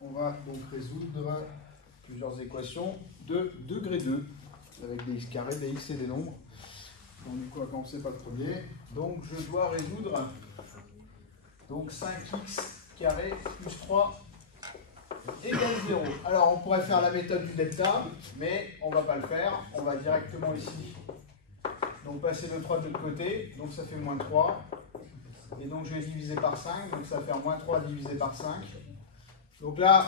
on va donc résoudre plusieurs équations de degré 2 avec des x carrés, des x et des nombres. Donc du coup, on va commencer par le premier. Donc je dois résoudre donc 5x carré plus 3 égale 0. Alors on pourrait faire la méthode du delta, mais on ne va pas le faire. On va directement ici donc passer le 3 de l'autre côté, donc ça fait moins 3. Et donc je vais diviser par 5, donc ça va faire moins 3 divisé par 5. Donc là,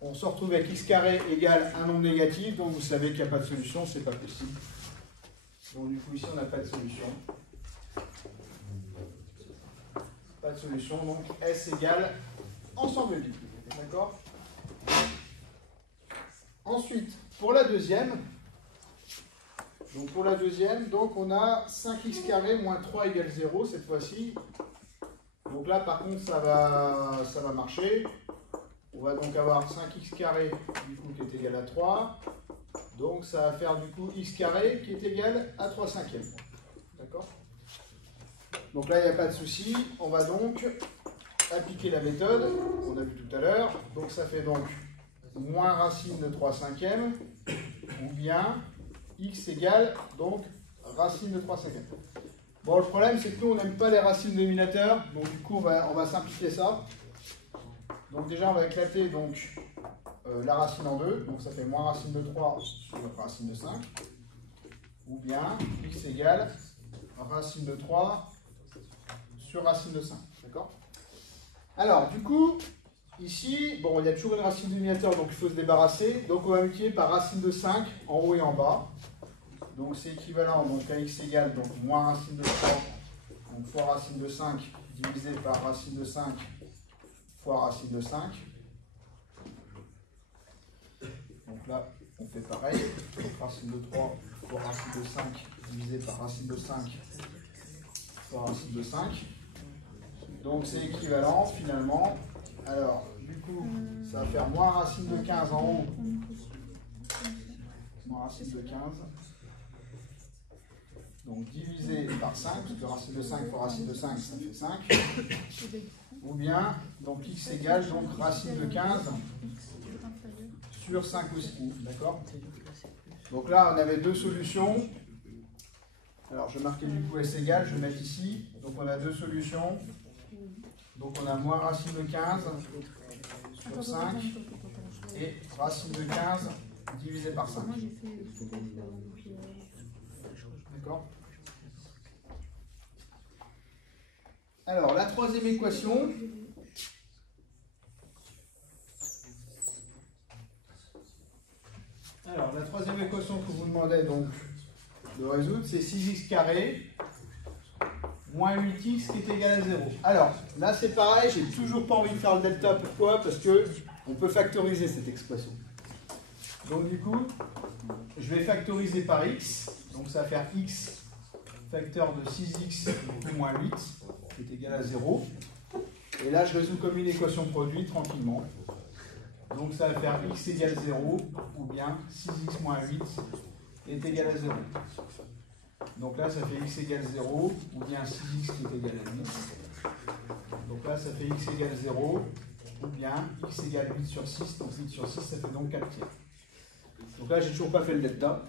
on se retrouve avec x carré égale un nombre négatif, donc vous savez qu'il n'y a pas de solution, c'est pas possible. Donc du coup ici on n'a pas de solution. Pas de solution, donc S égale ensemble vide. D'accord? Ensuite, pour la deuxième, donc on a 5x carré moins 3 égale 0 cette fois-ci. Donc là par contre ça va marcher. On va donc avoir 5x carré du coup qui est égal à 3. Donc ça va faire du coup x carré qui est égal à 3 cinquièmes. D'accord? Donc là il n'y a pas de souci. On va donc appliquer la méthode qu'on a vue tout à l'heure. Donc ça fait donc moins racine de 3 cinquièmes ou bien x égale donc racine de 3 cinquièmes. Bon, le problème c'est que nous on n'aime pas les racines dénominateurs, donc du coup on va simplifier ça. Donc déjà on va éclater donc la racine en deux, donc ça fait moins racine de 3 sur racine de 5, ou bien x égale racine de 3 sur racine de 5, d'accord? Alors du coup, ici, bon il y a toujours une racine dénominateur donc il faut se débarrasser, donc on va multiplier par racine de 5 en haut et en bas. Donc c'est équivalent donc à x égale donc moins racine de 3 donc fois racine de 5 divisé par racine de 5 fois racine de 5. Donc là on fait pareil, donc racine de 3 fois racine de 5 divisé par racine de 5 fois racine de 5. Donc c'est équivalent finalement. Alors du coup ça va faire moins racine de 15 en haut, moins racine de 15. Donc divisé par 5, parce que racine de 5 fois racine de 5, ça fait 5. Ou bien, donc x égale donc racine de 15 sur 5 aussi. D'accord? Donc là, on avait deux solutions. Alors je vais marquer du coup s égale, je vais mettre ici. Donc on a deux solutions. Donc on a moins racine de 15 sur 5 et racine de 15 divisé par 5. D'accord? Alors, la troisième équation. Alors, la troisième équation que vous demandez donc de résoudre, c'est 6x carré moins 8x qui est égal à 0. Alors, là c'est pareil, j'ai toujours pas envie de faire le delta. Pourquoi? Parce que on peut factoriser cette expression. Donc du coup, je vais factoriser par x. Donc ça va faire x facteur de 6x moins 8 qui est égal à 0. Et là, je résous comme une équation produite tranquillement. Donc ça va faire x égale 0 ou bien 6x moins 8 est égal à 0. Donc là, ça fait x égale 0 ou bien 6x qui est égal à 8. Donc là, ça fait x égale 0 ou bien x égale 8 sur 6. Donc 8 sur 6, ça fait donc 4 tiers. Donc là, j'ai toujours pas fait le delta.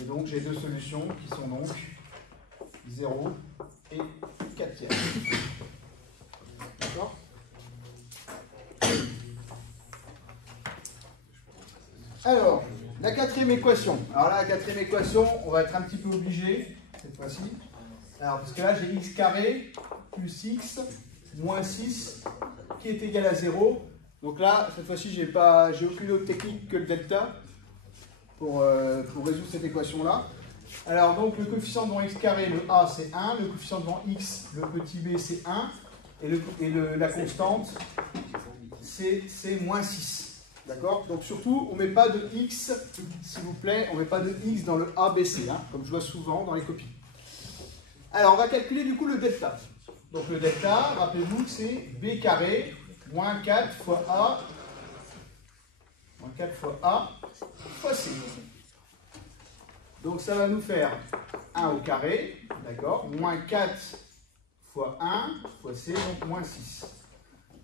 Et donc, j'ai deux solutions qui sont donc 0 et 4 tiers. D'accord? Alors, la quatrième équation. Alors là, la quatrième équation, on va être un petit peu obligé cette fois-ci. Alors, parce que là, j'ai x carré plus x moins 6 qui est égal à 0. Donc là, cette fois-ci, j'ai aucune autre technique que le delta pour résoudre cette équation-là. Alors, donc, le coefficient devant x carré, le a, c'est 1. Le coefficient devant x, le petit b, c'est 1. Et la constante, c'est moins 6. D'accord? Donc, surtout, on ne met pas de x, s'il vous plaît, on ne met pas de x dans le ABC, hein, comme je vois souvent dans les copies. Alors, on va calculer du coup le delta. Donc, le delta, rappelez-vous que c'est b carré moins 4 fois a fois c. Donc ça va nous faire 1 au carré, d'accord, moins 4 fois 1 fois c, donc moins 6.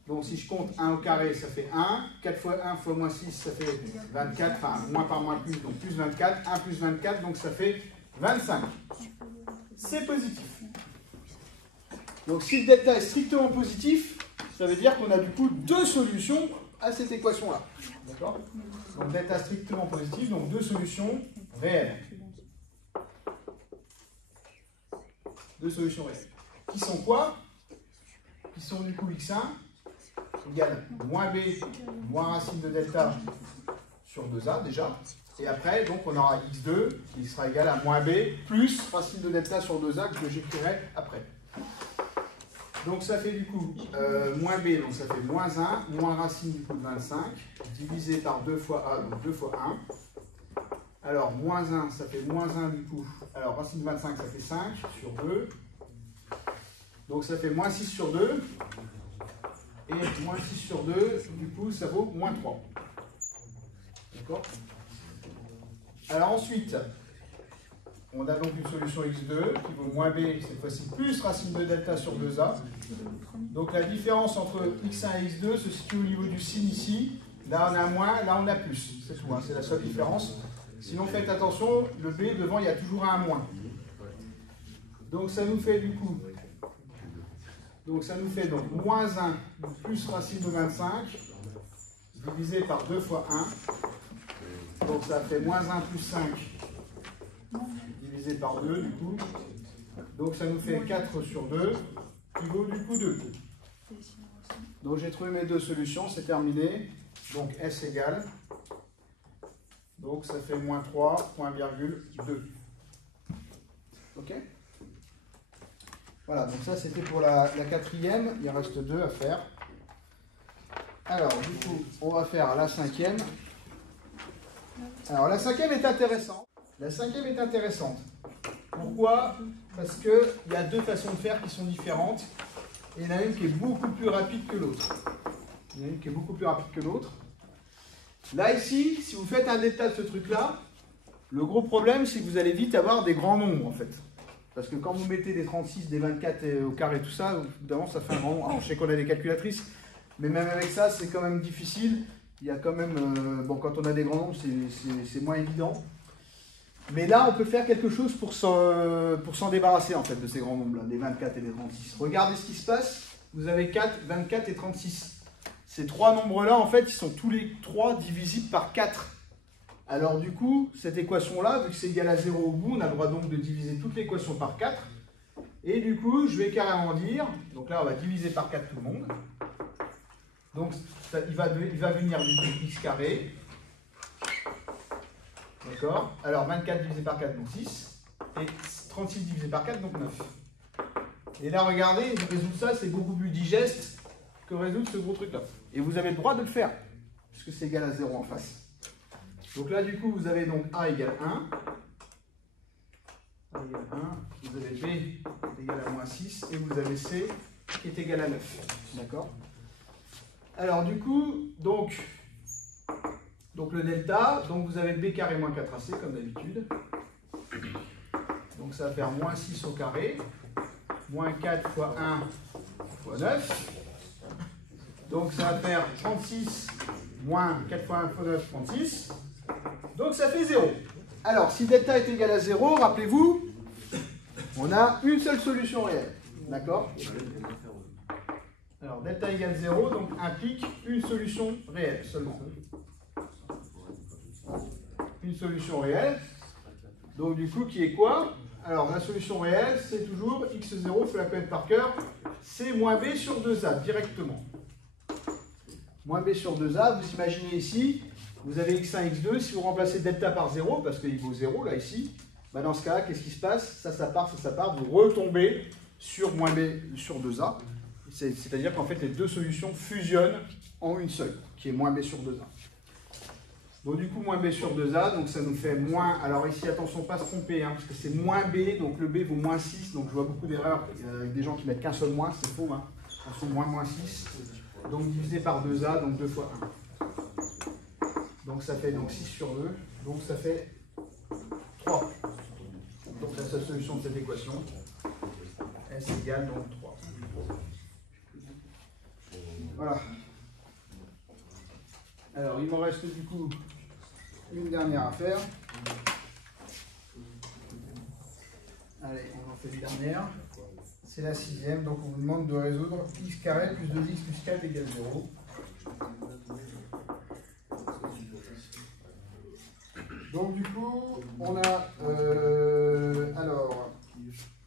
Donc si je compte 1 au carré, ça fait 1. 4 fois 1 fois moins 6, ça fait 24. Enfin, moins par moins plus, donc plus 24. 1 plus 24, donc ça fait 25. C'est positif. Donc si le delta est strictement positif, ça veut dire qu'on a du coup deux solutions à cette équation-là. D'accord? Donc delta strictement positif, donc deux solutions réelles. Deux solutions réelles. Qui sont quoi? Qui sont du coup x1 égale moins b moins racine de delta sur 2a déjà. Et après, donc on aura x2 qui sera égal à moins b plus racine de delta sur 2a que j'écrirai après. Donc ça fait du coup moins b, donc ça fait moins 1, moins racine du coup de 25, divisé par 2 fois a, donc 2 fois 1. Alors moins 1, ça fait moins 1 du coup. Alors racine de 25, ça fait 5 sur 2. Donc ça fait moins 6 sur 2. Et moins 6 sur 2, du coup, ça vaut moins 3. D'accord? Alors ensuite, on a donc une solution x2 qui vaut moins b, cette fois-ci, plus racine de delta sur 2a. Donc la différence entre x1 et x2 se situe au niveau du signe ici. Là, on a moins, là, on a plus. C'est tout, hein, c'est la seule différence. Sinon, faites attention, le b, devant, il y a toujours un moins. Donc ça nous fait du coup... Donc ça nous fait donc moins 1 plus racine de 25 divisé par 2 fois 1. Donc ça fait moins 1 plus 5 divisé par 2 du coup. Donc ça nous fait 4 sur 2 qui vaut du coup 2. Donc j'ai trouvé mes deux solutions, c'est terminé. Donc S égale. Donc ça fait moins 3, point virgule 2. Ok? Voilà, donc ça c'était pour la quatrième, il reste 2 à faire. Alors du coup, on va faire la cinquième. Alors la cinquième est intéressante. La cinquième est intéressante. Pourquoi? Parce qu'il y a deux façons de faire qui sont différentes. Et il y en a une qui est beaucoup plus rapide que l'autre. Il y en a une qui est beaucoup plus rapide que l'autre. Là ici, si vous faites un delta de ce truc-là, le gros problème c'est que vous allez vite avoir des grands nombres en fait. Parce que quand vous mettez des 36, des 24 au carré, tout ça, évidemment, ça fait un grand nombre. Alors, je sais qu'on a des calculatrices, mais même avec ça, c'est quand même difficile. Il y a quand même... bon, quand on a des grands nombres, c'est moins évident. Mais là, on peut faire quelque chose pour s'en débarrasser, en fait, de ces grands nombres-là, des 24 et des 36. Regardez ce qui se passe. Vous avez 4, 24 et 36. Ces trois nombres-là, en fait, ils sont tous les trois divisibles par 4. Alors du coup, cette équation-là, vu que c'est égal à 0 au bout, on a le droit donc de diviser toute l'équation par 4. Et du coup, je vais carrément dire, donc là on va diviser par 4 tout le monde. Donc ça, il va venir du coup x carré. D'accord? Alors 24 divisé par 4, donc 6. Et 36 divisé par 4, donc 9. Et là, regardez, résoudre ça, c'est beaucoup plus digeste que résoudre ce gros truc-là. Et vous avez le droit de le faire, puisque c'est égal à 0 en face. Donc là, du coup, vous avez donc A égale 1. A égale 1. Vous avez B qui est égal à moins 6. Et vous avez C qui est égal à 9. D'accord? Alors, du coup, donc le delta, donc vous avez B carré moins 4AC, comme d'habitude. Donc ça va faire moins 6 au carré. Moins 4 fois 1 fois 9. Donc ça va faire 36 moins 4 fois 1 fois 9, 36. Donc ça fait 0. Alors, si delta est égal à 0, rappelez-vous, on a une seule solution réelle. D'accord? Alors, delta égale 0, donc implique une solution réelle seulement. Une solution réelle. Donc, du coup, qui est quoi? Alors, la solution réelle, c'est toujours x0, il faut la connaître par cœur, c'est moins b sur 2a, directement. Moins b sur 2a, vous imaginez ici, vous avez x1, x2, si vous remplacez delta par 0, parce qu'il vaut 0 là ici, bah dans ce cas-là, qu'est-ce qui se passe? Ça part, vous retombez sur moins b sur 2a. C'est-à-dire qu'en fait, les deux solutions fusionnent en une seule, qui est moins b sur 2a. Donc du coup, moins b sur 2a, donc ça nous fait moins... Alors ici, attention, pas se tromper, hein, parce que c'est moins b, donc le b vaut moins 6, donc je vois beaucoup d'erreurs avec des gens qui mettent qu'un seul moins, c'est faux, hein. Attention, moins 6, donc divisé par 2a, donc 2 fois 1. Donc ça fait donc 6 sur 2, donc ça fait 3. Donc la seule solution de cette équation, S égale donc 3. Voilà. Alors, il m'en reste du coup une dernière à faire. Allez, on en fait une dernière. C'est la 6e, donc on vous demande de résoudre x carré plus 2x plus 4 égale 0. Donc du coup, on a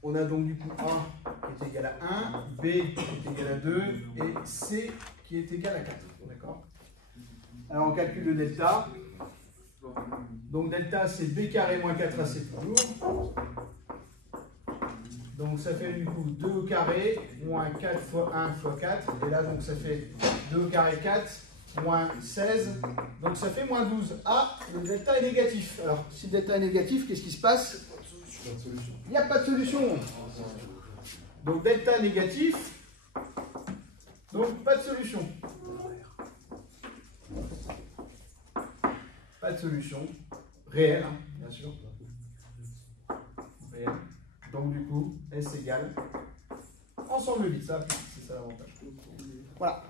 on a donc du coup A qui est égal à 1, B qui est égal à 2 et C qui est égal à 4. D'accord? Alors on calcule le delta. Donc delta c'est B carré moins 4AC toujours. Donc ça fait du coup 2 au carré moins 4 fois 1 fois 4. Et là donc ça fait 2 au carré 4 moins 16. Donc ça fait moins 12. Ah, le delta est négatif. Alors si le delta est négatif, qu'est-ce qui se passe? Il n'y a pas de solution. Donc delta négatif. Donc pas de solution. Pas de solution. Réelle, hein, bien sûr. Réelle. Donc du coup, S égale ensemble vide, ça, c'est ça l'avantage. Voilà.